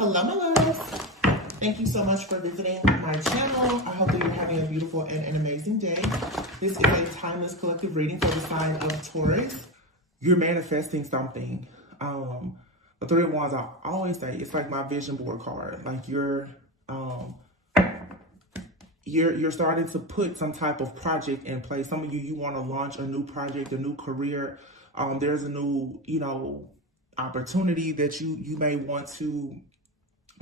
Hello, my loves. Thank you so much for visiting my channel. I hope that you're having a beautiful and an amazing day. This is a timeless collective reading for the sign of Taurus. You're manifesting something. The Three of Wands, I always say, it's like my vision board card. Like you're starting to put some type of project in place. Some of you want to launch a new project, a new career. There's a new, opportunity that you may want to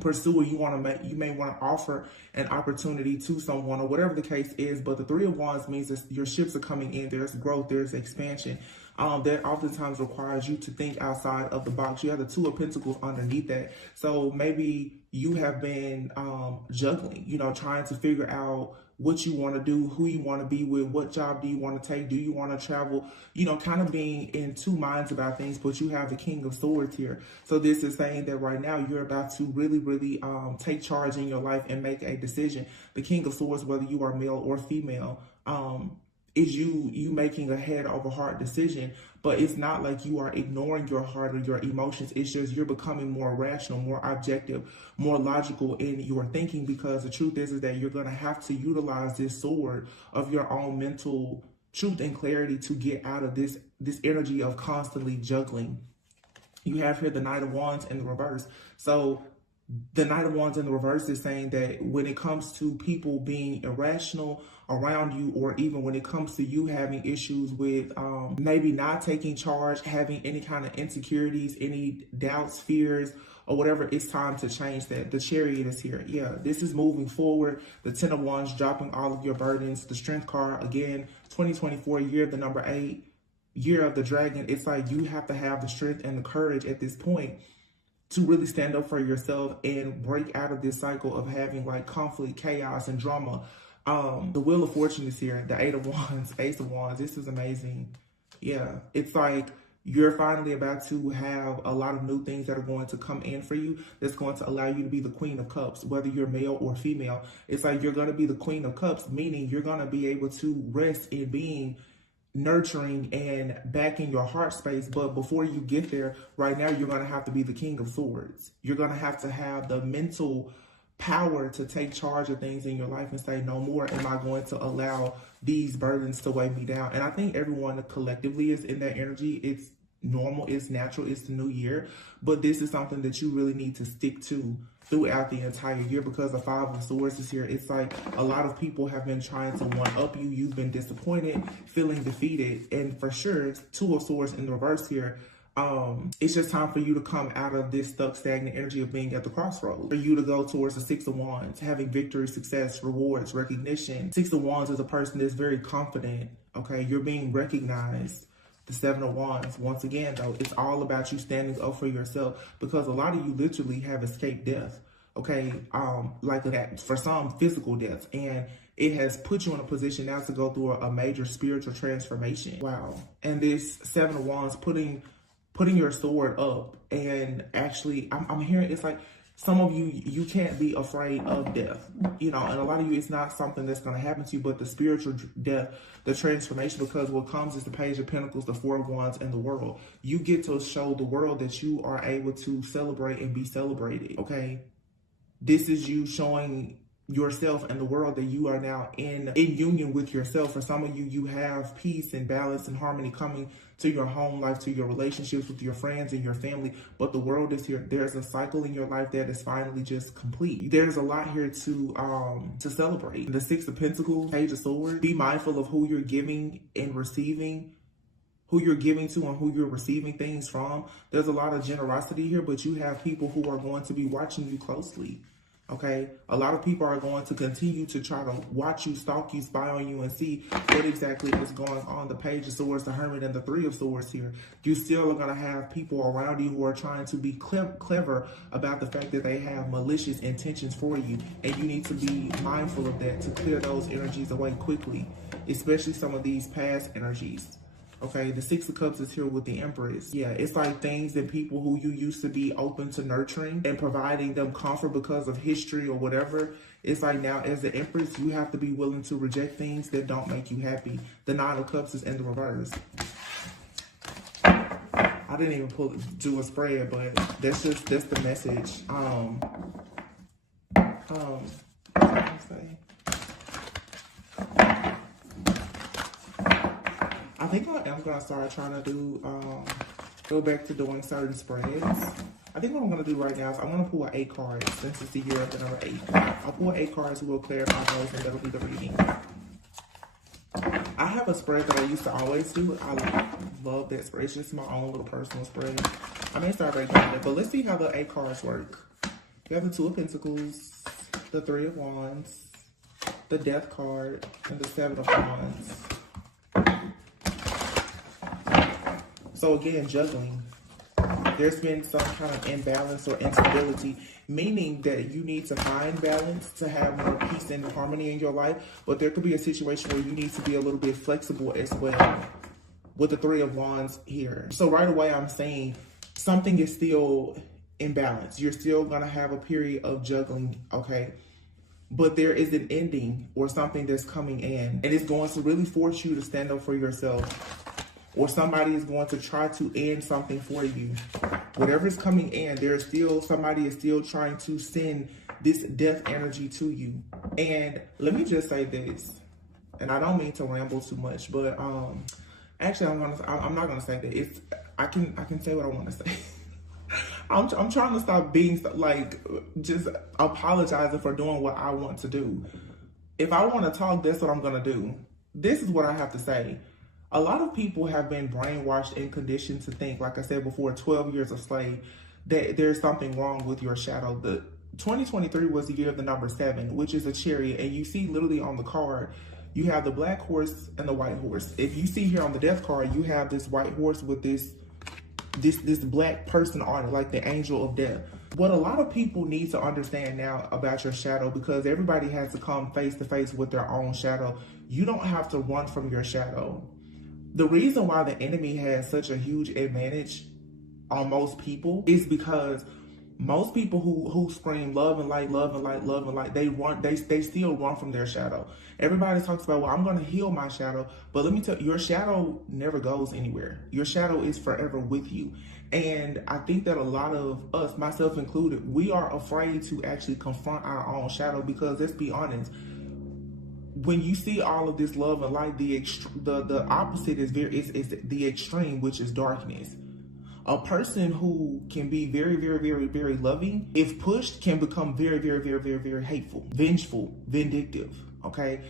pursue, or you may want to offer an opportunity to someone, or whatever the case is. But the Three of Wands means that your ships are coming in. There's growth, there's expansion. That oftentimes requires you to think outside of the box. You have the Two of Pentacles underneath that. So maybe you have been juggling, trying to figure out what you want to do, who you want to be with, what job do you want to take, do you want to travel, kind of being in two minds about things. But you have the King of Swords here. So this is saying that right now you're about to really take charge in your life and make a decision. The King of Swords, whether you are male or female, is you making a head over heart decision. But it's not like you are ignoring your heart or your emotions. It's just you're becoming more rational, more objective, more logical in your thinking, because the truth is that you're going to have to utilize this sword of your own mental truth and clarity to get out of this energy of constantly juggling. You have here the Knight of Wands in the reverse. So the Knight of Wands in the reverse is saying that when it comes to people being irrational around you, or even when it comes to you having issues with maybe not taking charge, having any kind of insecurities, any doubts, fears, or whatever, it's time to change that. The Chariot is here. Yeah, this is moving forward. The Ten of Wands, dropping all of your burdens. The Strength card, again, 2024, year of the number 8, year of the dragon. It's like you have to have the strength and the courage at this point to really stand up for yourself and break out of this cycle of having like conflict, chaos, and drama. The Wheel of Fortune is here. The Eight of Wands, Ace of Wands. This is amazing. Yeah, it's like you're finally about to have a lot of new things that are going to come in for you. That's going to allow you to be the Queen of Cups, whether you're male or female. It's like you're going to be the Queen of Cups, meaning you're going to be able to rest in being nurturing and back in your heart space. But before you get there, right now, you're going to have to be the King of Swords. You're going to have the mental power to take charge of things in your life and say, no more am I going to allow these burdens to weigh me down. And I think everyone collectively is in that energy. It's normal, it's natural, it's the new year. But this is something that you really need to stick to throughout the entire year, because the Five of Swords is here. It's like a lot of people have been trying to one-up you. You've been disappointed, feeling defeated. And for sure, Two of Swords in the reverse here. It's just time for you to come out of this stuck, stagnant energy of being at the crossroads. For you to go towards the Six of Wands, having victory, success, rewards, recognition. Six of Wands is a person that's very confident, okay? You're being recognized. The Seven of Wands, once again, though, it's all about you standing up for yourself, because a lot of you literally have escaped death, okay? Like that, for some, physical death. And it has put you in a position now to go through a major spiritual transformation. Wow. And this Seven of Wands, putting your sword up, and actually, I'm hearing, it's like some of you can't be afraid of death, and a lot of you, it's not something that's going to happen to you, but the spiritual death, the transformation, because what comes is the Page of Pentacles, the Four of Wands, and the World. You get to show the world that you are able to celebrate and be celebrated, okay? This is you showing yourself and the world that you are now in union with yourself. For some of you, you have peace and balance and harmony coming to your home life, to your relationships with your friends and your family. But the world is here. There's a cycle in your life that is finally just complete. There's a lot here to celebrate. The Six of Pentacles, Page of Swords. Be mindful of who you're giving and receiving, who you're giving to and who you're receiving things from. There's a lot of generosity here, but you have people who are going to be watching you closely. Okay, a lot of people are going to continue to try to watch you, stalk you, spy on you, and see what exactly is going on. The Page of Swords, the Hermit, and the Three of Swords here. You still are going to have people around you who are trying to be clever about the fact that they have malicious intentions for you. And you need to be mindful of that to clear those energies away quickly, especially some of these past energies. Okay, the Six of Cups is here with the Empress. Yeah, it's like things that people who you used to be open to nurturing and providing them comfort because of history or whatever. It's like now, as the Empress, you have to be willing to reject things that don't make you happy. The Nine of Cups is in the reverse. I didn't even do a spread, but that's the message. Let's say. I think I am gonna start trying to do go back to doing certain spreads. I think what I'm gonna do right now is I'm gonna pull 8 cards since it's the year of the number 8. I'll pull 8 cards who will clarify those, and that'll be the reading. I have a spread that I used to always do. I love that spread. It's just my own little personal spread. I may start breaking it, but let's see how the 8 cards work. You have the 2 of Pentacles, the 3 of Wands, the Death card, and the 7 of Wands. So again, juggling. There's been some kind of imbalance or instability, meaning that you need to find balance to have more peace and harmony in your life. But there could be a situation where you need to be a little bit flexible as well with the 3 of Wands here. So right away, I'm saying something is still in balance. You're still going to have a period of juggling, okay? But there is an ending or something that's coming in, and it's going to really force you to stand up for yourself. Or somebody is going to try to end something for you. Whatever is coming in, somebody is still trying to send this death energy to you. And let me just say this, and I don't mean to ramble too much, but actually I'm not gonna say that. I can say what I want to say. I'm trying to stop being like just apologizing for doing what I want to do. If I want to talk, that's what I'm gonna do. This is what I have to say. A lot of people have been brainwashed and conditioned to think, like I said before, 12 years of slave, that there's something wrong with your shadow. The 2023 was the year of the number 7, which is a chariot. And you see literally on the card, you have the black horse and the white horse. If you see here on the death card, you have this white horse with this black person on it, like the angel of death. What a lot of people need to understand now about your shadow, because everybody has to come face to face with their own shadow. You don't have to run from your shadow. The reason why the enemy has such a huge advantage on most people is because most people who scream love and light, love and light, love and light, they still run from their shadow. Everybody talks about, well, I'm going to heal my shadow. But let me tell you, your shadow never goes anywhere. Your shadow is forever with you. And I think that a lot of us, myself included, we are afraid to actually confront our own shadow, because let's be honest, when you see all of this love and light, the opposite is the extreme, which is darkness. A person who can be very, very, very, very loving, if pushed, can become very, very, very, very, very hateful, vengeful, vindictive, okay?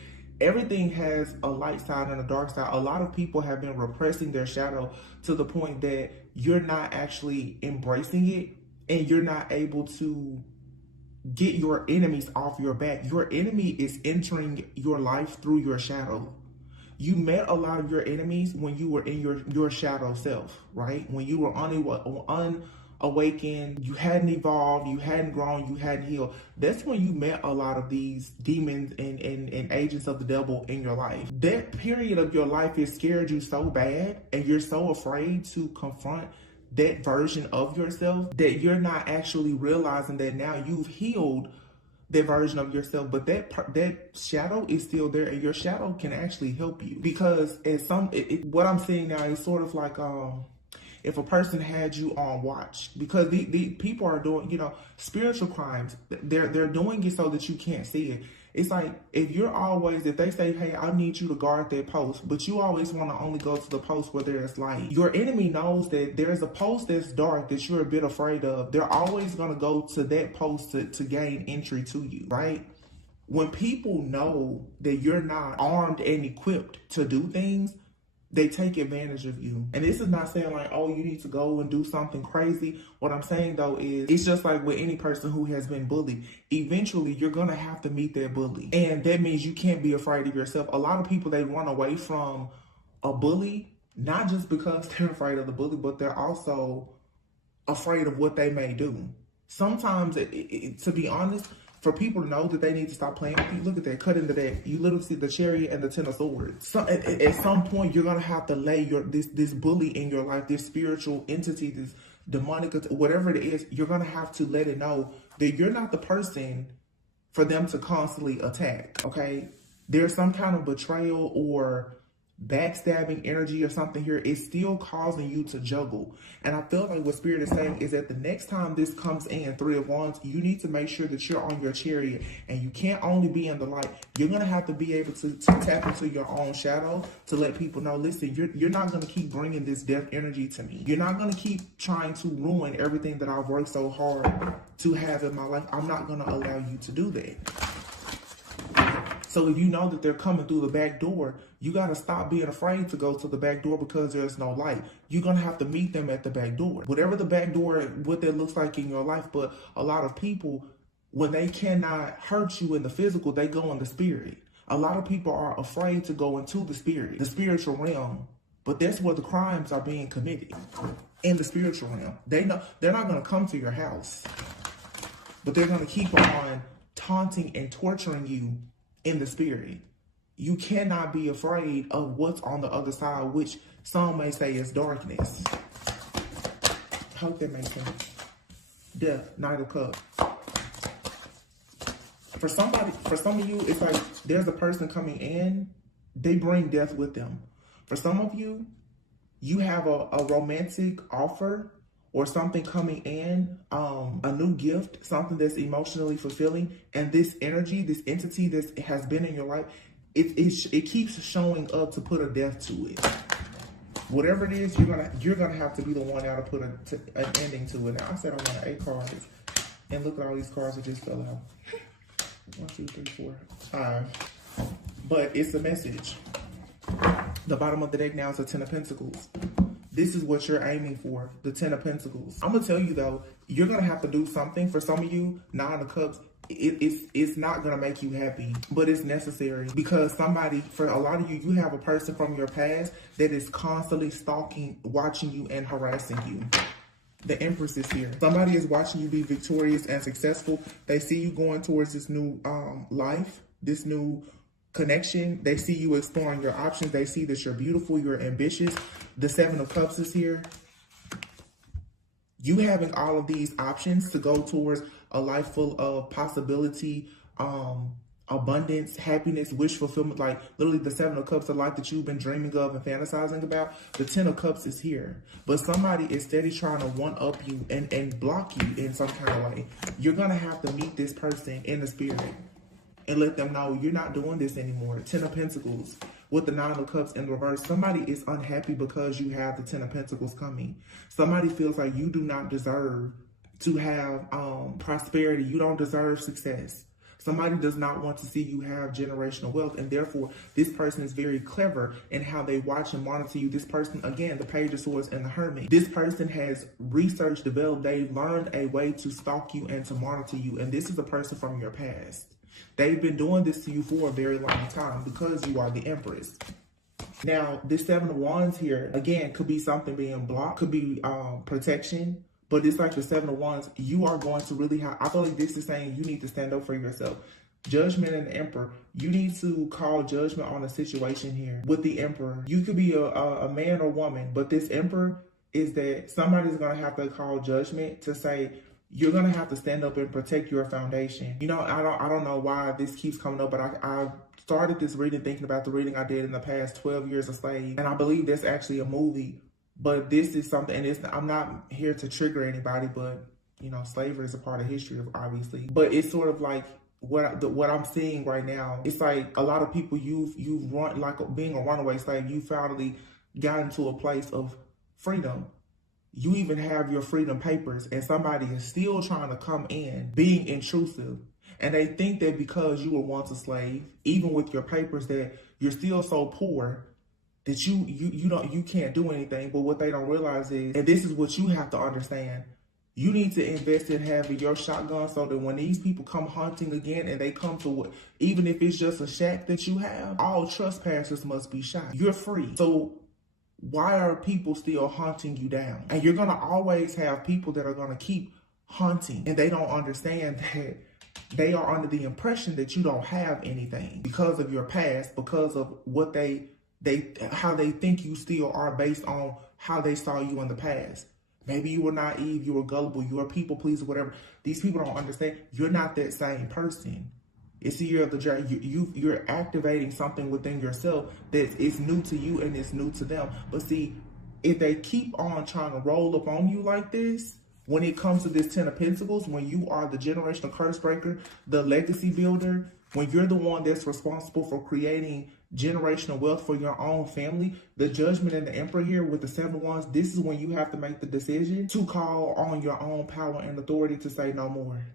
Everything has a light side and a dark side. A lot of people have been repressing their shadow to the point that you're not actually embracing it, and you're not able to get your enemies off your back. Your enemy is entering your life through your shadow. You met a lot of your enemies when you were in your shadow self, right? When you were unawakened, you hadn't evolved, you hadn't grown, you hadn't healed. That's when you met a lot of these demons and agents of the devil in your life. That period of your life has scared you so bad, and you're so afraid to confront that version of yourself that you're not actually realizing that now you've healed that version of yourself, but that shadow is still there, and your shadow can actually help you. Because what I'm seeing now is sort of like if a person had you on watch, because the people are doing, spiritual crimes. They're doing it so that you can't see it. It's like if they say, hey, I need you to guard that post, but you always want to only go to the post where there's light. Your enemy knows that there's a post that's dark that you're a bit afraid of. They're always going to go to that post to gain entry to you, right? When people know that you're not armed and equipped to do things, they take advantage of you. And this is not saying like, oh, you need to go and do something crazy. What I'm saying though is, it's just like with any person who has been bullied. Eventually, you're going to have to meet that bully. And that means you can't be afraid of yourself. A lot of people, they run away from a bully, not just because they're afraid of the bully, but they're also afraid of what they may do. Sometimes, to be honest, for people to know that they need to stop playing with you, look at that, cut into that. You literally see the chariot and the 10 of swords. So at some point, you're going to have to lay this bully in your life, this spiritual entity, this demonic, whatever it is, you're going to have to let it know that you're not the person for them to constantly attack, okay? There's some kind of betrayal or backstabbing energy or something here, it's still causing you to juggle. And I feel like what Spirit is saying is that the next time this comes in, Three of Wands, you need to make sure that you're on your chariot, and you can't only be in the light. You're going to have to be able to tap into your own shadow to let people know, listen, you're not going to keep bringing this death energy to me. You're not going to keep trying to ruin everything that I've worked so hard to have in my life. I'm not going to allow you to do that. So if you know that they're coming through the back door, you got to stop being afraid to go to the back door because there's no light. You're going to have to meet them at the back door. Whatever the back door, what that looks like in your life. But a lot of people, when they cannot hurt you in the physical, they go in the spirit. A lot of people are afraid to go into the spirit, the spiritual realm. But that's where the crimes are being committed, in the spiritual realm. They know they're not going to come to your house, but they're going to keep on taunting and torturing you in the spirit. You cannot be afraid of what's on the other side, which some may say is darkness. Hope that makes sense. Death, Knight of Cups. For some of you, it's like there's a person coming in, they bring death with them. For some of you, you have a romantic offer or something coming in, a new gift, something that's emotionally fulfilling, and this energy, this entity that has been in your life, it keeps showing up to put a death to it. Whatever it is, you're gonna have to be the one now to put an ending to it. Now I said I want 8 cards, and look at all these cards that just fell out. 1, 2, 3, 4, 5. But it's a message. The bottom of the deck now is the 10 of Pentacles. This is what you're aiming for, the 10 of Pentacles. I'm going to tell you, though, you're going to have to do something. For some of you, 9 of Cups, it's not going to make you happy, but it's necessary. Because somebody, for a lot of you, you have a person from your past that is constantly stalking, watching you, and harassing you. The Empress is here. Somebody is watching you be victorious and successful. They see you going towards this new life, this new connection. They see you exploring your options. They see that you're beautiful, you're ambitious. The 7 of Cups is here. You having all of these options to go towards a life full of possibility, abundance, happiness, wish fulfillment. Like literally the 7 of Cups, the life that you've been dreaming of and fantasizing about. The 10 of Cups is here. But somebody is steady trying to one-up you and block you in some kind of way. You're going to have to meet this person in the spirit and let them know you're not doing this anymore. 10 of Pentacles with the 9 of Cups in reverse. Somebody is unhappy because you have the 10 of Pentacles coming. Somebody feels like you do not deserve to have prosperity. You don't deserve success. Somebody does not want to see you have generational wealth, and therefore this person is very clever in how they watch and monitor you. This person, again, the Page of Swords and the Hermit. This person has researched, developed, they've learned a way to stalk you and to monitor you, and this is a person from your past. They've been doing this to you for a very long time because you are the Empress. Now, this 7 of Wands here, again, could be something being blocked, could be protection, but it's like the 7 of Wands. You are going to really have, I feel like this is saying you need to stand up for yourself. Judgment and the Emperor. You need to call judgment on a situation here with the Emperor. You could be a man or woman, but this Emperor is that somebody's going to have to call judgment to say, you're going to have to stand up and protect your foundation. You know, I don't know why this keeps coming up, but I started this reading thinking about the reading I did in the past 12 Years a Slave. And I believe that's actually a movie. But this is something, and I'm not here to trigger anybody, but, you know, slavery is a part of history, obviously. But it's sort of like what I'm seeing right now. It's like a lot of people, you've run, like being a runaway slave, you finally got into a place of freedom. You even have your freedom papers, and somebody is still trying to come in, being intrusive. And they think that because you were once a slave, even with your papers, that you're still so poor that you can't do anything. But what they don't realize is, and this is what you have to understand, you need to invest in having your shotgun so that when these people come hunting again and they come to what, even if it's just a shack that you have, all trespassers must be shot. You're free. So why are people still hunting you down? And you're going to always have people that are going to keep hunting, and they don't understand that they are under the impression that you don't have anything because of your past, because of what how they think you still are based on how they saw you in the past. Maybe you were naive, you were gullible, you were people pleaser, whatever. These people don't understand. You're not that same person. It's the year of the dragon. You're activating something within yourself that is new to you and it's new to them. But see, if they keep on trying to roll up on you like this, when it comes to this 10 of Pentacles, when you are the generational curse breaker, the legacy builder, when you're the one that's responsible for creating generational wealth for your own family, the Judgment and the Emperor here with the 7 of Wands, this is when you have to make the decision to call on your own power and authority to say no more.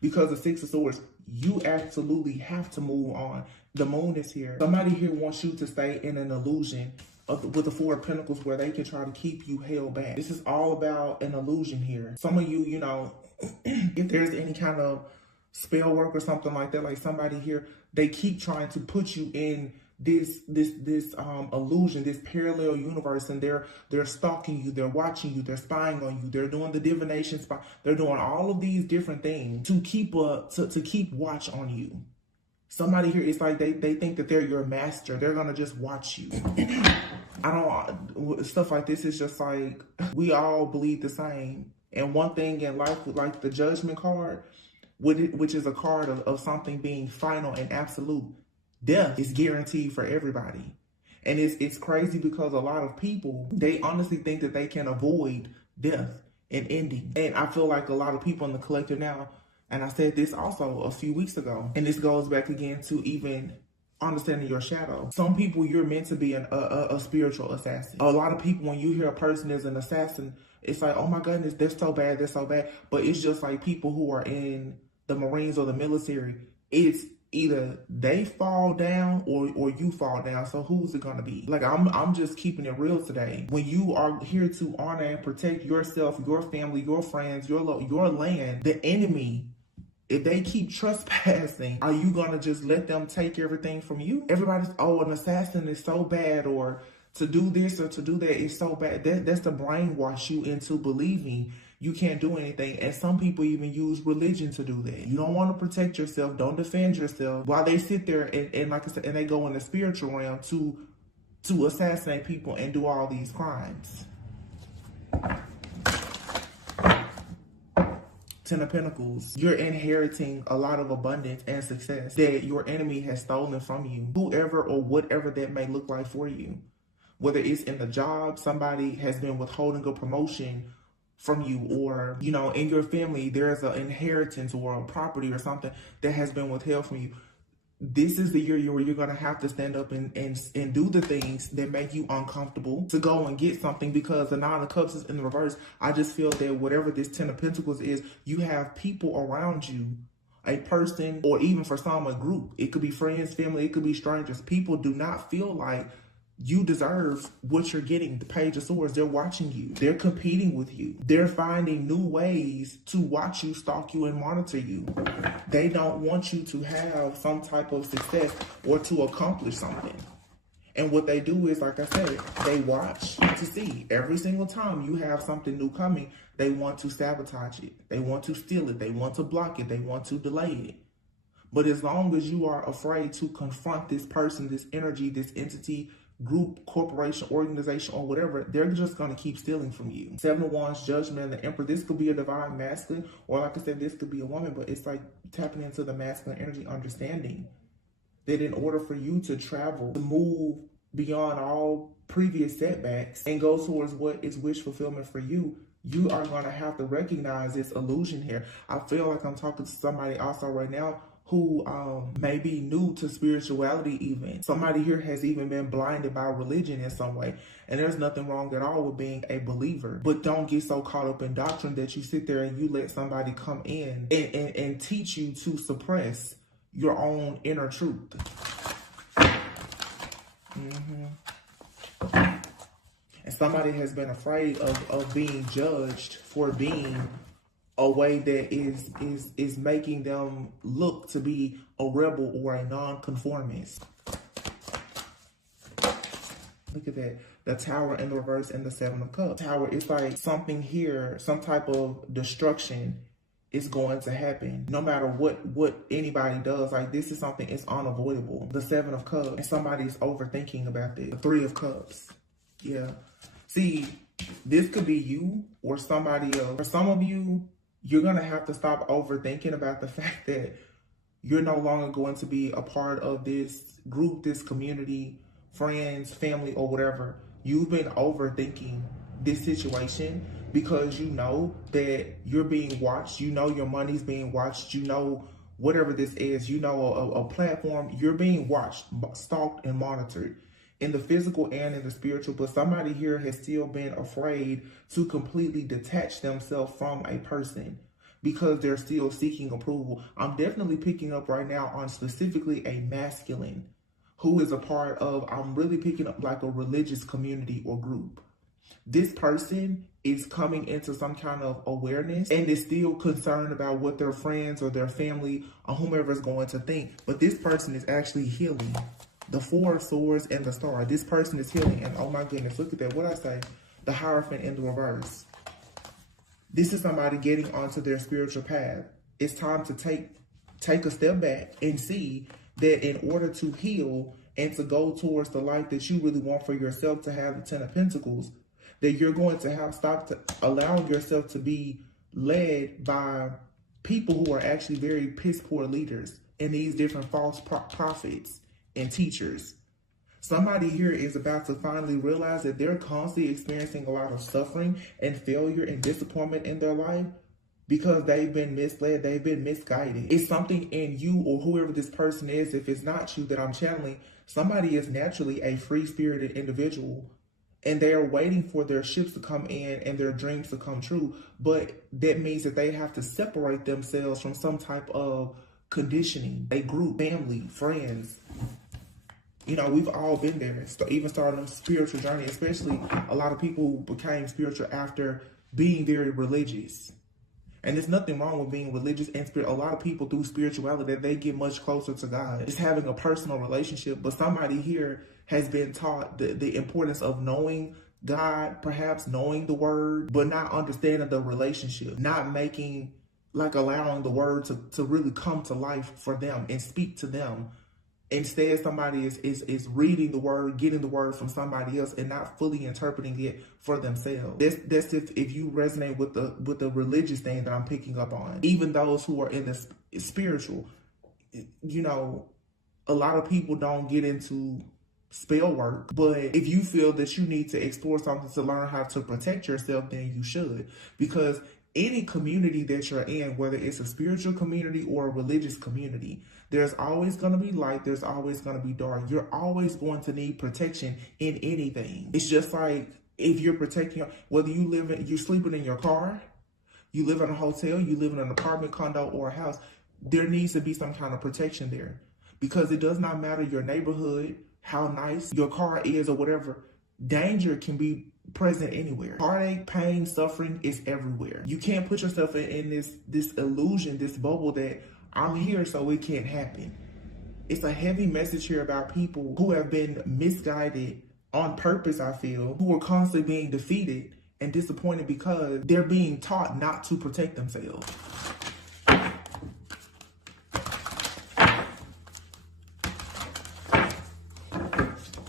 Because the 6 of Swords, you absolutely have to move on. The Moon is here. Somebody here wants you to stay in an illusion with the 4 of Pentacles where they can try to keep you held back. This is all about an illusion here. Some of you, you know, if there's any kind of spell work or something like that, like somebody here, they keep trying to put you in this illusion, this parallel universe, and they're stalking you, they're watching you, they're spying on you, they're doing the divination spy, they're doing all of these different things to keep watch on you. Somebody here, it's like they think that they're your master. They're gonna just watch you. Stuff like this is just like, we all bleed the same. And one thing in life, like the Judgment card, which is a card of something being final and absolute, death is guaranteed for everybody. And it's crazy because a lot of people, they honestly think that they can avoid death and ending. And I feel like a lot of people in the collective now, and I said this also a few weeks ago, and this goes back again to even understanding your shadow. Some people, you're meant to be a spiritual assassin. A lot of people, when you hear a person is an assassin, it's like, oh my goodness, they're so bad, they're so bad. But it's just like people who are in the Marines or the military, it's either they fall down or you fall down. So who's it gonna be? Like, I'm just keeping it real today. When you are here to honor and protect yourself, your family, your friends, your land, the enemy, if they keep trespassing, are you gonna just let them take everything from you? Everybody's, oh, an assassin is so bad, or to do this or to do that is so bad. That's to brainwash you into believing you can't do anything. And some people even use religion to do that. You don't want to protect yourself, don't defend yourself, while they sit there and like I said, and they go in the spiritual realm to assassinate people and do all these crimes. 10 of Pentacles, you're inheriting a lot of abundance and success that your enemy has stolen from you, whoever or whatever that may look like for you. Whether it's in the job, somebody has been withholding a promotion from you, or, you know, in your family, there's an inheritance or a property or something that has been withheld from you. This is the year where you're going to have to stand up and do the things that make you uncomfortable to go and get something, because the 9 of Cups is in the reverse. I just feel that whatever this 10 of Pentacles is, you have people around you, a person, or even for some, a group. It could be friends, family, it could be strangers. People do not feel like you deserve what you're getting. The Page of Swords, they're watching you. They're competing with you. They're finding new ways to watch you, stalk you, and monitor you. They don't want you to have some type of success or to accomplish something. And what they do is, like I said, they watch to see. Every single time you have something new coming, they want to sabotage it. They want to steal it. They want to block it. They want to delay it. But as long as you are afraid to confront this person, this energy, this entity, group, corporation, organization, or whatever, they're just going to keep stealing from you. 7 of Wands, Judgment, and the Emperor. This could be a divine masculine, or like I said, this could be a woman, but it's like tapping into the masculine energy, understanding that in order for you to travel, to move beyond all previous setbacks and go towards what is wish fulfillment for you, you are going to have to recognize this illusion here. I feel like I'm talking to somebody also right now who may be new to spirituality even. Somebody here has even been blinded by religion in some way. And there's nothing wrong at all with being a believer. But don't get so caught up in doctrine that you sit there and you let somebody come in and teach you to suppress your own inner truth. And somebody has been afraid of being judged for being a way that is making them look to be a rebel or a non-conformist. Look at that. The Tower in the reverse and the 7 of Cups. Tower, it's like something here, some type of destruction is going to happen. No matter what anybody does, like this is something, it's unavoidable. The 7 of Cups, and somebody's overthinking about this. The 3 of Cups. Yeah. See, this could be you or somebody else. For some of you, you're going to have to stop overthinking about the fact that You're no longer going to be a part of this group, this community, friends, family, or whatever. You've been overthinking this situation because you know that you're being watched. You know your money's being watched. You know whatever this is. You know a platform. You're being watched, stalked, and monitored in the physical and in the spiritual. But somebody here has still been afraid to completely detach themselves from a person, because they're still seeking approval. I'm definitely picking up right now on specifically a masculine who is a part of, I'm really picking up like a religious community or group. This person is coming into some kind of awareness and is still concerned about what their friends or their family or whomever is going to think. But this person is actually healing. The Four of Swords and the Star. This person is healing. And oh my goodness, look at that. What I say? The Hierophant in the reverse. This is somebody getting onto their spiritual path. It's time to take a step back and see that in order to heal and to go towards the life that you really want for yourself, to have the Ten of Pentacles, that you're going to have allowing yourself to be led by people who are actually very piss poor leaders and these different false prophets and teachers. Somebody here is about to finally realize that they're constantly experiencing a lot of suffering and failure and disappointment in their life because they've been misled, they've been misguided. It's something in you or whoever this person is, if it's not you that I'm channeling, somebody is naturally a free-spirited individual and they are waiting for their ships to come in and their dreams to come true. But that means that they have to separate themselves from some type of conditioning, a group, family, friends. You know, we've all been there, even starting a spiritual journey, especially a lot of people who became spiritual after being very religious. And there's nothing wrong with being religious and spirit. A lot of people through spirituality, they get much closer to God. It's having a personal relationship. But somebody here has been taught the importance of knowing God, perhaps knowing the word, but not understanding the relationship, not making, like allowing the word to really come to life for them and speak to them. Instead, somebody is reading the word, getting the word from somebody else, and not fully interpreting it for themselves. That's if you resonate with the religious thing that I'm picking up on. Even those who are in the spiritual, you know, a lot of people don't get into spell work, but if you feel that you need to explore something to learn how to protect yourself, then you should, because any community that you're in, whether it's a spiritual community or a religious community, there's always going to be light, there's always going to be dark. You're always going to need protection in anything. It's just like if you're protecting, whether you're sleeping in your car, you live in a hotel, you live in an apartment, condo, or a house, there needs to be some kind of protection there, because it does not matter your neighborhood, how nice your car is or whatever. Danger can be present anywhere. Heartache, pain, suffering is everywhere. You can't put yourself in this illusion, this bubble that I'm here so it can't happen. It's a heavy message here about people who have been misguided on purpose, I feel, who are constantly being defeated and disappointed because they're being taught not to protect themselves.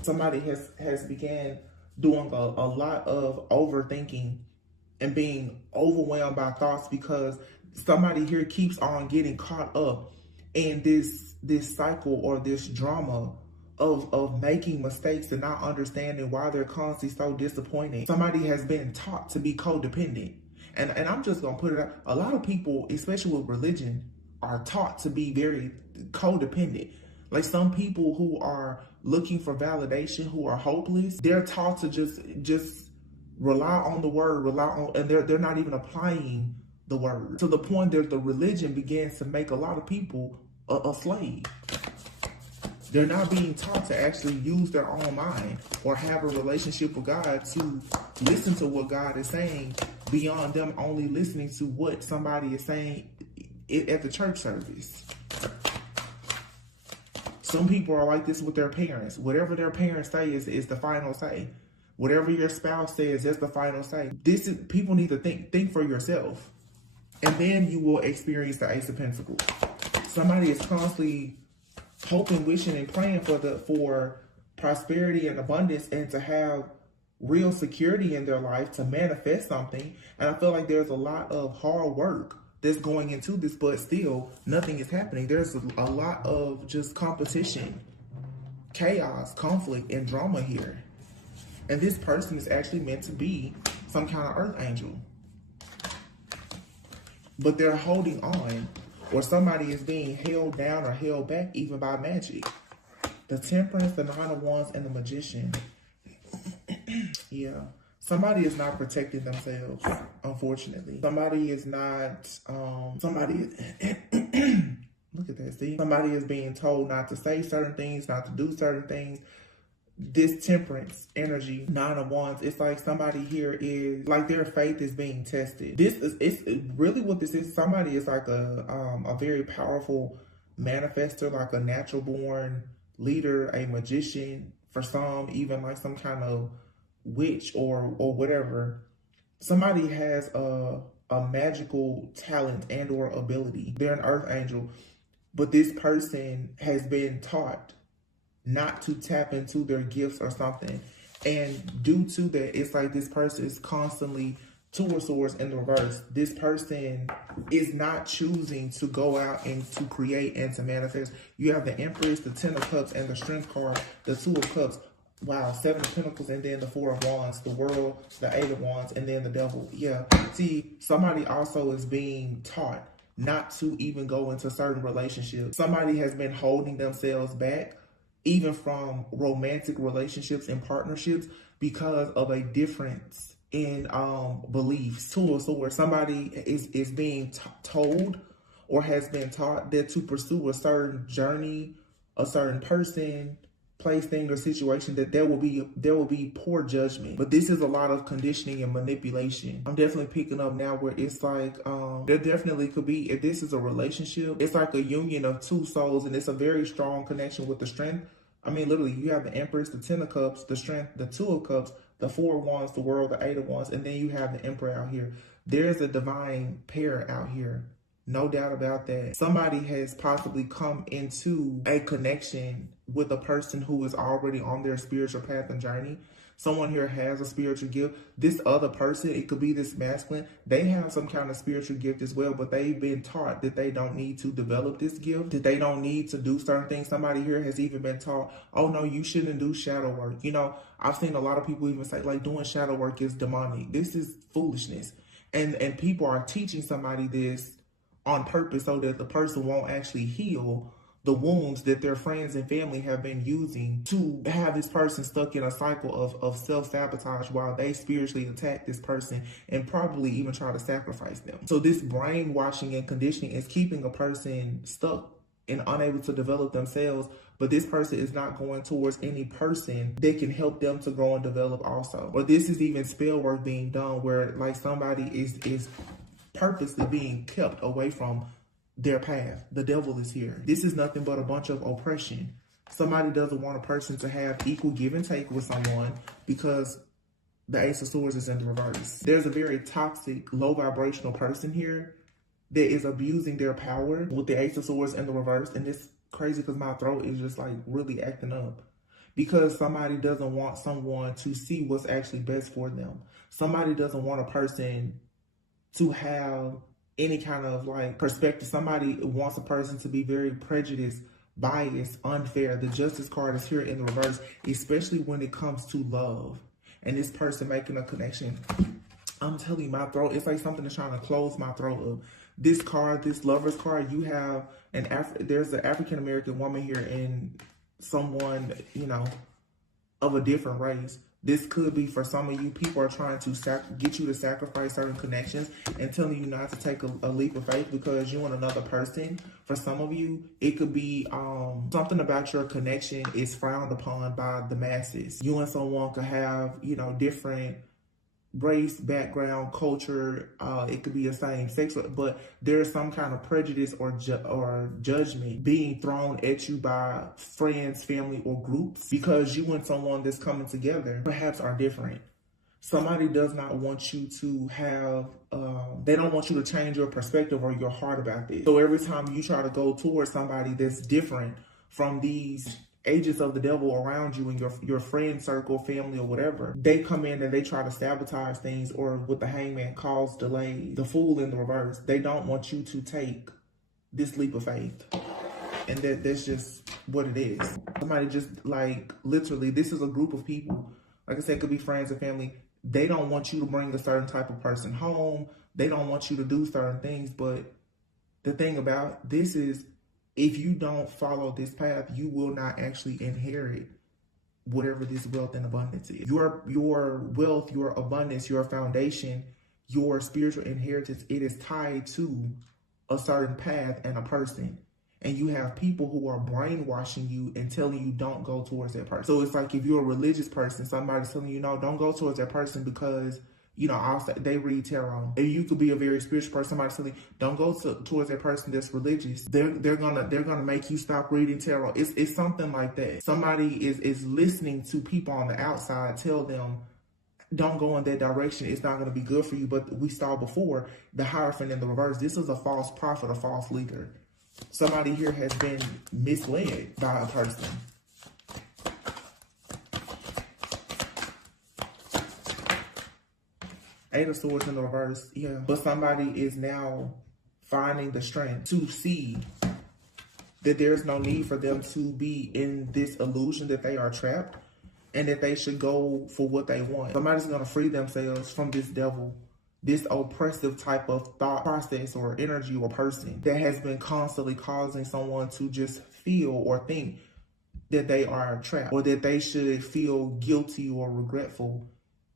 Somebody has began doing a lot of overthinking and being overwhelmed by thoughts because somebody here keeps on getting caught up in this cycle or this drama of making mistakes and not understanding why they're constantly so disappointed. Somebody has been taught to be codependent. And I'm just going to put it out. A lot of people, especially with religion, are taught to be very codependent. Like some people who are looking for validation, who are hopeless, they're taught to just rely on the word, and they're not even applying the word, to the point that the religion begins to make a lot of people a slave. They're not being taught to actually use their own mind or have a relationship with God, to listen to what God is saying beyond them only listening to what somebody is saying at the church service. Some people are like this with their parents. Whatever their parents say is the final say. Whatever your spouse says, that's the final say. People need to think for yourself. And then you will experience the Ace of Pentacles. Somebody is constantly hoping, wishing, and praying for prosperity and abundance and to have real security in their life, to manifest something. And I feel like there's a lot of hard work that's going into this, but still nothing is happening. There's a lot of just competition, chaos, conflict, and drama here. And this person is actually meant to be some kind of earth angel. But they're holding on, or somebody is being held down or held back even by magic. The Temperance, the Nine of Wands, and the Magician. Yeah. Somebody is not protecting themselves, unfortunately. Somebody is not, look at that, see? Somebody is being told not to say certain things, not to do certain things. This Temperance energy, Nine of Wands, it's like somebody here is, like their faith is being tested. It's really what this is. Somebody is like a very powerful manifester, like a natural born leader, a magician, for some, even like some kind of witch or whatever. Somebody has a magical talent and or ability. They're an earth angel, but this person has been taught not to tap into their gifts or something. And due to that, it's like this person is constantly Two of Swords in the reverse. This person is not choosing to go out and to create and to manifest. You have the Empress, the Ten of Cups, and the Strength card, the Two of Cups. Wow, Seven of Pentacles, and then the Four of Wands, the World, the Eight of Wands, and then the Devil. Yeah, see, somebody also is being taught not to even go into certain relationships. Somebody has been holding themselves back, even from romantic relationships and partnerships, because of a difference in beliefs. Two of Swords, somebody is being told or has been taught that to pursue a certain journey, a certain person, place, thing, or situation, that there will be poor judgment. But this is a lot of conditioning and manipulation. I'm definitely picking up now where it's like there definitely could be, if this is a relationship, it's like a union of two souls, and it's a very strong connection with the Strength. I mean, literally, you have the Empress, the Ten of Cups, the Strength, the Two of Cups, the Four of Wands, the World, the Eight of Wands, and then you have the Emperor out here. There's a divine pair out here. No doubt about that. Somebody has possibly come into a connection with a person who is already on their spiritual path and journey. Someone here has a spiritual gift. This other person, it could be this masculine, they have some kind of spiritual gift as well, but they've been taught that they don't need to develop this gift, that they don't need to do certain things. Somebody here has even been taught, oh no, you shouldn't do shadow work. You know, I've seen a lot of people even say like doing shadow work is demonic. This is foolishness. And people are teaching somebody this on purpose so that the person won't actually heal the wounds that their friends and family have been using to have this person stuck in a cycle of self-sabotage while they spiritually attack this person and probably even try to sacrifice them. So this brainwashing and conditioning is keeping a person stuck and unable to develop themselves, but this person is not going towards any person that can help them to grow and develop also. Or this is even spell work being done where like somebody is purposely being kept away from their path. The devil is here. This is nothing but a bunch of oppression. Somebody doesn't want a person to have equal give and take with someone because the Ace of Swords is in the reverse. There's a very toxic, low vibrational person here that is abusing their power with the Ace of Swords in the reverse. And it's crazy because my throat is just like really acting up because somebody doesn't want someone to see what's actually best for them. Somebody doesn't want a person to have any kind of like perspective. Somebody wants a person to be very prejudiced, biased, unfair. The Justice card is here in the reverse, especially when it comes to love. And this person making a connection. I'm telling you, my throat, it's like something is trying to close my throat up. This card, this Lover's card, you have there's an African-American woman here and someone, you know, of a different race. This could be for some of you. People are trying to get you to sacrifice certain connections and telling you not to take a leap of faith because you and another person. For some of you, it could be something about your connection is frowned upon by the masses. You and someone could have, you know, different race, background, culture. It could be the same sex, but there's some kind of prejudice or judgment being thrown at you by friends, family, or groups because you and someone that's coming together perhaps are different. Somebody does not want you to have, they don't want you to change your perspective or your heart about this. So every time you try to go towards somebody that's different from these agents of the devil around you and your friend circle, family, or whatever. They come in and they try to sabotage things, or with the hangman, cause delay. The fool in the reverse. They don't want you to take this leap of faith. And that's just what it is. Somebody just, like, literally, this is a group of people. Like I said, it could be friends and family. They don't want you to bring a certain type of person home. They don't want you to do certain things. But the thing about this is, if you don't follow this path, you will not actually inherit whatever this wealth and abundance is. Your wealth, your abundance, your foundation, your spiritual inheritance, it is tied to a certain path and a person. And you have people who are brainwashing you and telling you don't go towards that person. So it's like, if you're a religious person, somebody's telling you, no, don't go towards that person because, you know, they read tarot. And you could be a very spiritual person. Somebody's telling you, don't go towards that person that's religious. They're gonna make you stop reading tarot. It's something like that. Somebody is listening to people on the outside tell them, don't go in that direction. It's not going to be good for you. But we saw before, the Hierophant in the reverse. This is a false prophet, a false leader. Somebody here has been misled by a person. Eight of Swords in the reverse, yeah. But somebody is now finding the strength to see that there's no need for them to be in this illusion that they are trapped, and that they should go for what they want. Somebody's going to free themselves from this devil, this oppressive type of thought process or energy or person that has been constantly causing someone to just feel or think that they are trapped, or that they should feel guilty or regretful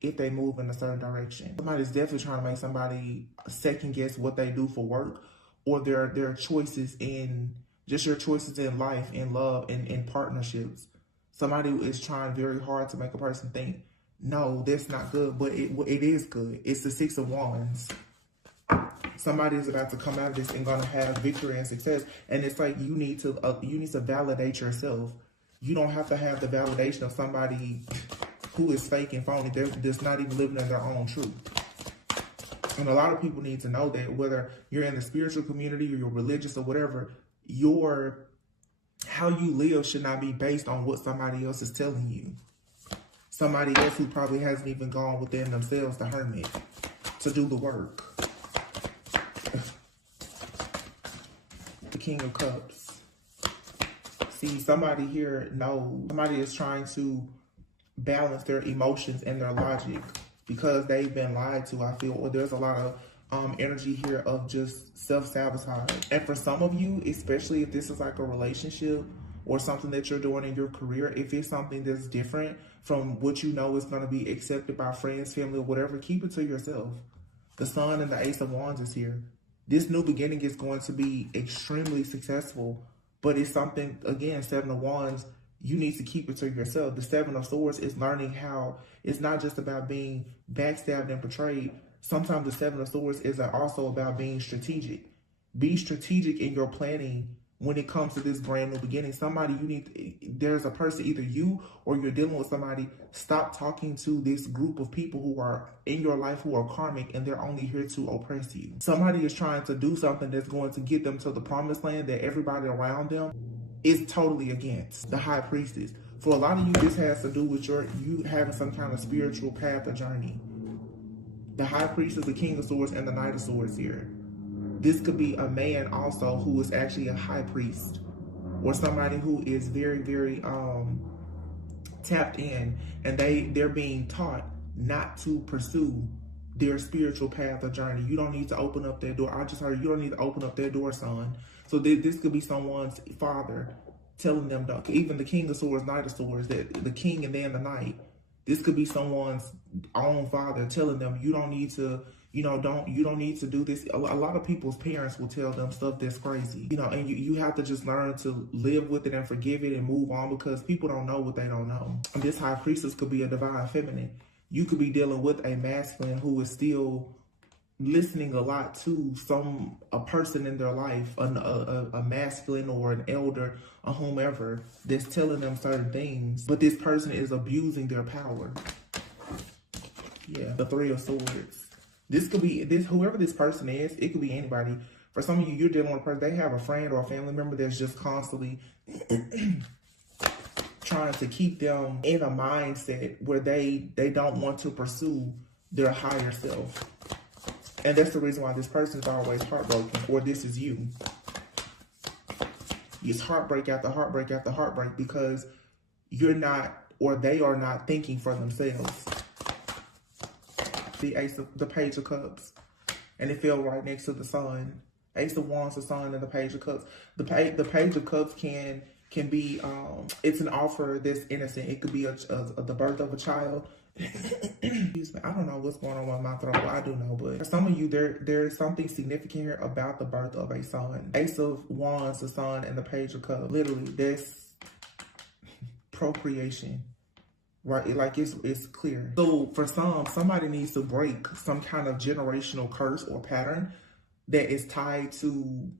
if they move in a certain direction. Somebody's definitely trying to make somebody second guess what they do for work, or their choices in, just your choices in life, in love, and in partnerships. Somebody is trying very hard to make a person think, no, that's not good, but it is good. It's the Six of Wands. Somebody is about to come out of this and going to have victory and success. And it's like, you need to validate yourself. You don't have to have the validation of somebody who is fake and phony. They're just not even living in their own truth. And a lot of people need to know that, whether you're in the spiritual community or you're religious or whatever, how you live should not be based on what somebody else is telling you. Somebody else who probably hasn't even gone within themselves, the hermit, to do the work. The King of Cups. See, somebody here knows. Somebody is trying to balance their emotions and their logic because they've been lied to, I feel. Or there's a lot of energy here of just self-sabotage. And for some of you, especially if this is like a relationship or something that you're doing in your career, if it's something that's different from what you know is going to be accepted by friends, family, or whatever, keep it to yourself. The Sun and the Ace of Wands is here. This new beginning is going to be extremely successful, but it's something, again, Seven of Wands, you need to keep it to yourself. The Seven of Swords is learning how it's not just about being backstabbed and betrayed. Sometimes the Seven of Swords is also about being strategic. Be strategic in your planning when it comes to this brand new beginning. There's a person, either you or you're dealing with somebody, stop talking to this group of people who are in your life who are karmic and they're only here to oppress you. Somebody is trying to do something that's going to get them to the promised land that everybody around them is totally against. The High Priestess. For a lot of you, this has to do with you having some kind of spiritual path or journey. The High Priestess, the King of Swords, and the Knight of Swords here. This could be a man also who is actually a high priest, or somebody who is very, very tapped in, and they're being taught not to pursue their spiritual path or journey. You don't need to open up that door. I just heard you don't need to open up that door, son. So this could be someone's father telling them, even the King of Swords, Knight of Swords, that the king and then the knight. This could be someone's own father telling them, you don't need to, you don't need to do this. A lot of people's parents will tell them stuff that's crazy, and you have to just learn to live with it and forgive it and move on, because people don't know what they don't know. And this High Priestess could be a divine feminine. You could be dealing with a masculine who is still listening a lot to a person in their life, a masculine or an elder or whomever, that's telling them certain things, but this person is abusing their power. Yeah, the Three of Swords. This could be whoever this person is. It could be anybody. For some of you, you're dealing with a person, they have a friend or a family member that's just constantly trying to keep them in a mindset where they don't want to pursue their higher self. And that's the reason why this person is always heartbroken, or this is you. It's heartbreak after heartbreak after heartbreak because you're not, or they are not thinking for themselves. The Page of Cups, and it fell right next to the Sun. Ace of Wands, the Sun, and the Page of Cups. The Page of Cups can be, it's an offer that's innocent. It could be the birth of a child. Excuse me, I don't know what's going on with my throat. Well, I do know, but for some of you, there's something significant here about the birth of a son. Ace of Wands, the Sun, and the Page of Cups. Literally, that's procreation, right? Like it's clear. So for somebody needs to break some kind of generational curse or pattern that is tied to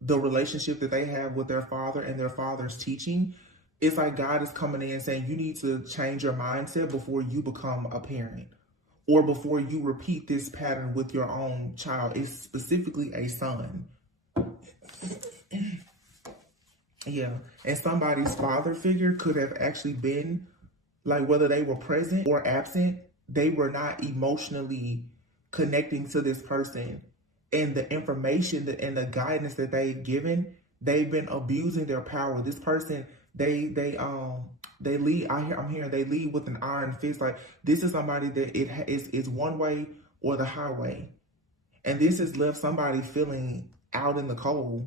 the relationship that they have with their father and their father's teaching. It's like God is coming in and saying, you need to change your mindset before you become a parent, or before you repeat this pattern with your own child. It's specifically a son. Yeah. And somebody's father figure could have actually been, like, whether they were present or absent, they were not emotionally connecting to this person. And the information and the guidance that they've given, they've been abusing their power. This person, they lead. I'm hearing they lead with an iron fist. Like, this is somebody that it's one way or the highway, and this has left somebody feeling out in the cold,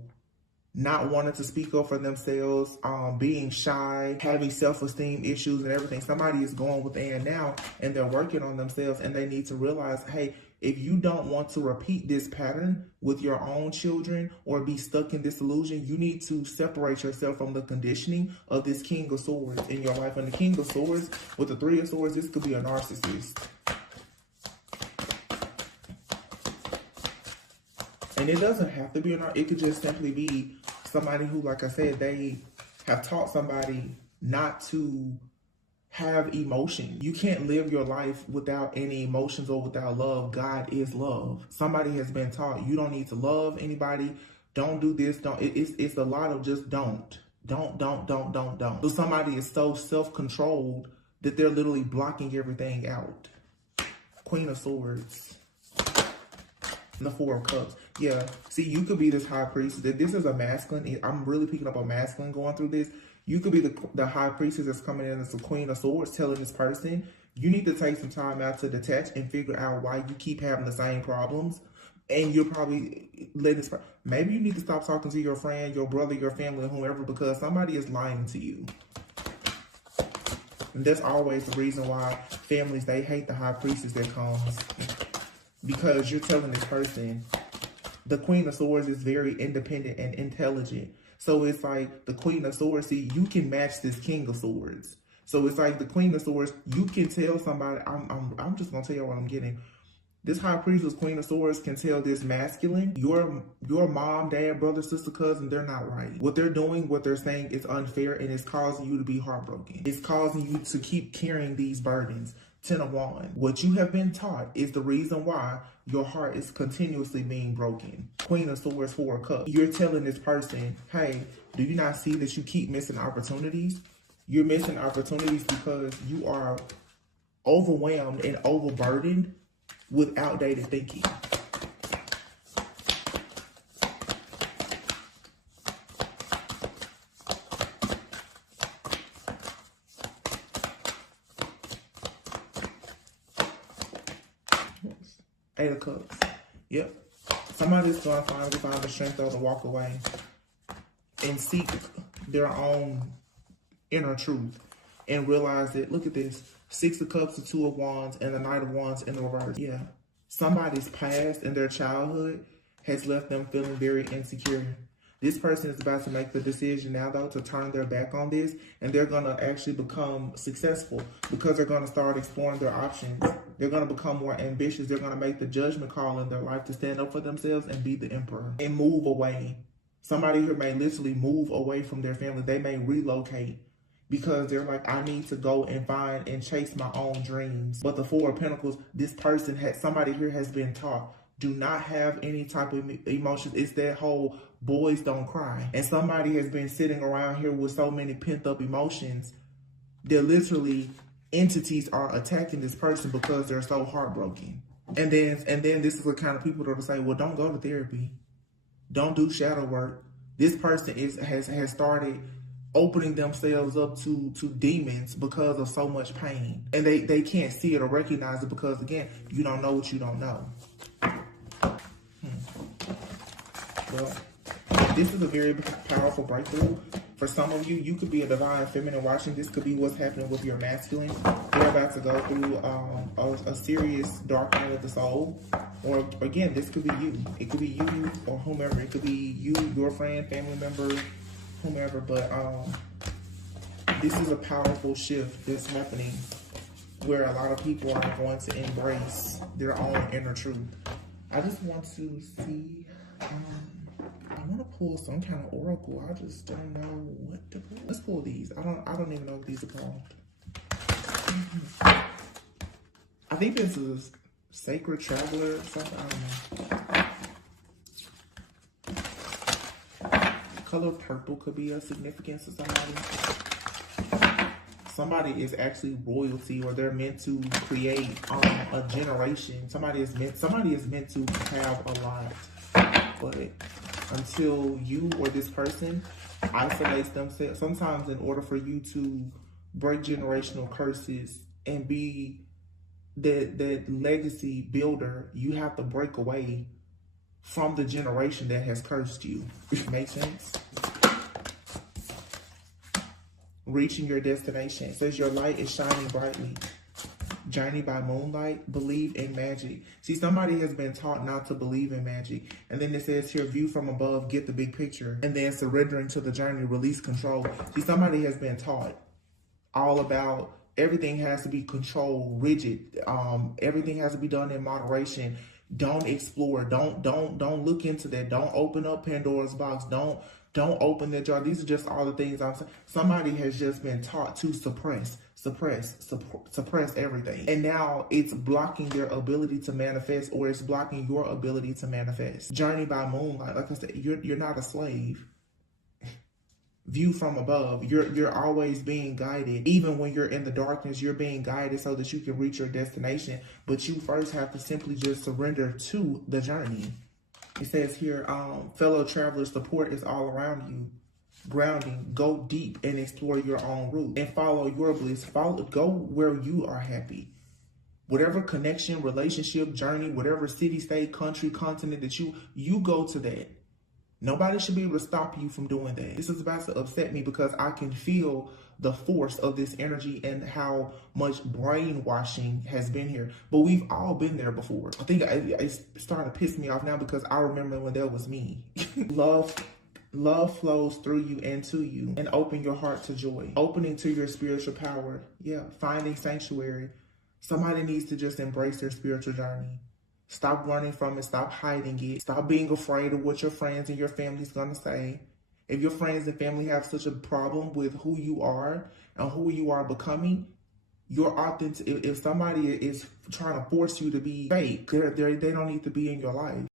not wanting to speak up for themselves, being shy, having self-esteem issues and everything. Somebody is going within now, and they're working on themselves, and they need to realize, hey, if you don't want to repeat this pattern with your own children or be stuck in this illusion, you need to separate yourself from the conditioning of this King of Swords in your life. And the King of Swords, with the Three of Swords, this could be a narcissist. And it doesn't have to be it could just simply be somebody who, like I said, they have taught somebody not to have emotion. You can't live your life without any emotions or without love. God is love. Somebody has been taught you don't need to love anybody. Don't do this. Don't. It's a lot of just don't. So somebody is so self-controlled that they're literally blocking everything out. Queen of Swords. And the Four of Cups. Yeah. See, you could be this high priest. This is a masculine. I'm really picking up a masculine going through this. You could be the high priestess that's coming in as the Queen of Swords, telling this person, you need to take some time out to detach and figure out why you keep having the same problems. And you're probably letting this, maybe you need to stop talking to your friend, your brother, your family, or whoever, because somebody is lying to you. And that's always the reason why families, they hate the high priestess that comes. Because you're telling this person, the Queen of Swords is very independent and intelligent. So it's like the Queen of Swords, see, you can match this King of Swords. So it's like the Queen of Swords, you can tell somebody, I'm just going to tell you what I'm getting. This high priestess, Queen of Swords, can tell this masculine, your mom, dad, brother, sister, cousin, they're not right. What they're doing, what they're saying is unfair, and it's causing you to be heartbroken. It's causing you to keep carrying these burdens. 10 of Wands. What you have been taught is the reason why your heart is continuously being broken. Queen of Swords, Four of Cups. You're telling this person, hey, do you not see that you keep missing opportunities? You're missing opportunities because you are overwhelmed and overburdened with outdated thinking. Eight of Cups. Yep. Somebody's going to finally find the strength to walk away and seek their own inner truth and realize that, look at this, Six of Cups, the Two of Wands, and the Knight of Wands in the reverse. Yeah. Somebody's past in their childhood has left them feeling very insecure. This person is about to make the decision now, though, to turn their back on this, and they're going to actually become successful because they're going to start exploring their options. They're going to become more ambitious. They're going to make the judgment call in their life to stand up for themselves and be the emperor and move away. Somebody here may literally move away from their family. They may relocate because they're like, I need to go and find and chase my own dreams. But the Four of Pentacles, this person somebody here has been taught, do not have any type of emotions. It's that whole boys don't cry. And somebody has been sitting around here with so many pent up emotions that literally entities are attacking this person because they're so heartbroken. And then this is the kind of people that will say, well, don't go to therapy. Don't do shadow work. This person has started opening themselves up to demons because of so much pain. And they can't see it or recognize it because, again, you don't know what you don't know. Well, this is a very powerful breakthrough. For some of you, you could be a divine feminine watching. This could be what's happening with your masculine. They're about to go through a serious dark night of the soul. Or, again, this could be you. It could be you or whomever. It could be you, your friend, family member, whomever. But this is a powerful shift that's happening where a lot of people are going to embrace their own inner truth. I just want to see... I want to pull some kind of oracle. I just don't know what to pull. Let's pull these. I don't even know what these are called. I think this is Sacred Traveler or something. I don't know. Color purple could be a significance to somebody. Somebody is actually royalty, or they're meant to create a generation. Somebody is meant to have a lot, but until you or this person isolates themselves, sometimes in order for you to break generational curses and be that legacy builder, you have to break away from the generation that has cursed you. Make sense? Reaching your destination. It says your light is shining brightly. Journey by moonlight, believe in magic. See, somebody has been taught not to believe in magic. And then it says here, view from above, get the big picture. And then surrendering to the journey, release control. See, somebody has been taught all about everything has to be controlled, rigid. Everything has to be done in moderation. Don't explore. Don't look into that. Don't open up Pandora's box. Don't open that jar. These are just all the things I'm saying. Somebody has just been taught to suppress everything. And now it's blocking their ability to manifest, or it's blocking your ability to manifest. Journey by moonlight. Like I said, you're not a slave. View from above. You're always being guided. Even when you're in the darkness, you're being guided so that you can reach your destination. But you first have to simply just surrender to the journey. It says here, fellow travelers, support is all around you. Grounding, go deep and explore your own route and follow your bliss. Go where you are happy. Whatever connection, relationship, journey, whatever city, state, country, continent that you go to that. Nobody should be able to stop you from doing that. This is about to upset me because I can feel the force of this energy and how much brainwashing has been here. But we've all been there before. I think it's starting to piss me off now because I remember when that was me. Love flows through you and to you, and open your heart to joy. Opening to your spiritual power. Yeah, finding sanctuary. Somebody needs to just embrace their spiritual journey. Stop running from it. Stop hiding it. Stop being afraid of what your friends and your family's going to say. If your friends and family have such a problem with who you are and who you are becoming, your authentic. If somebody is trying to force you to be fake, they don't need to be in your life.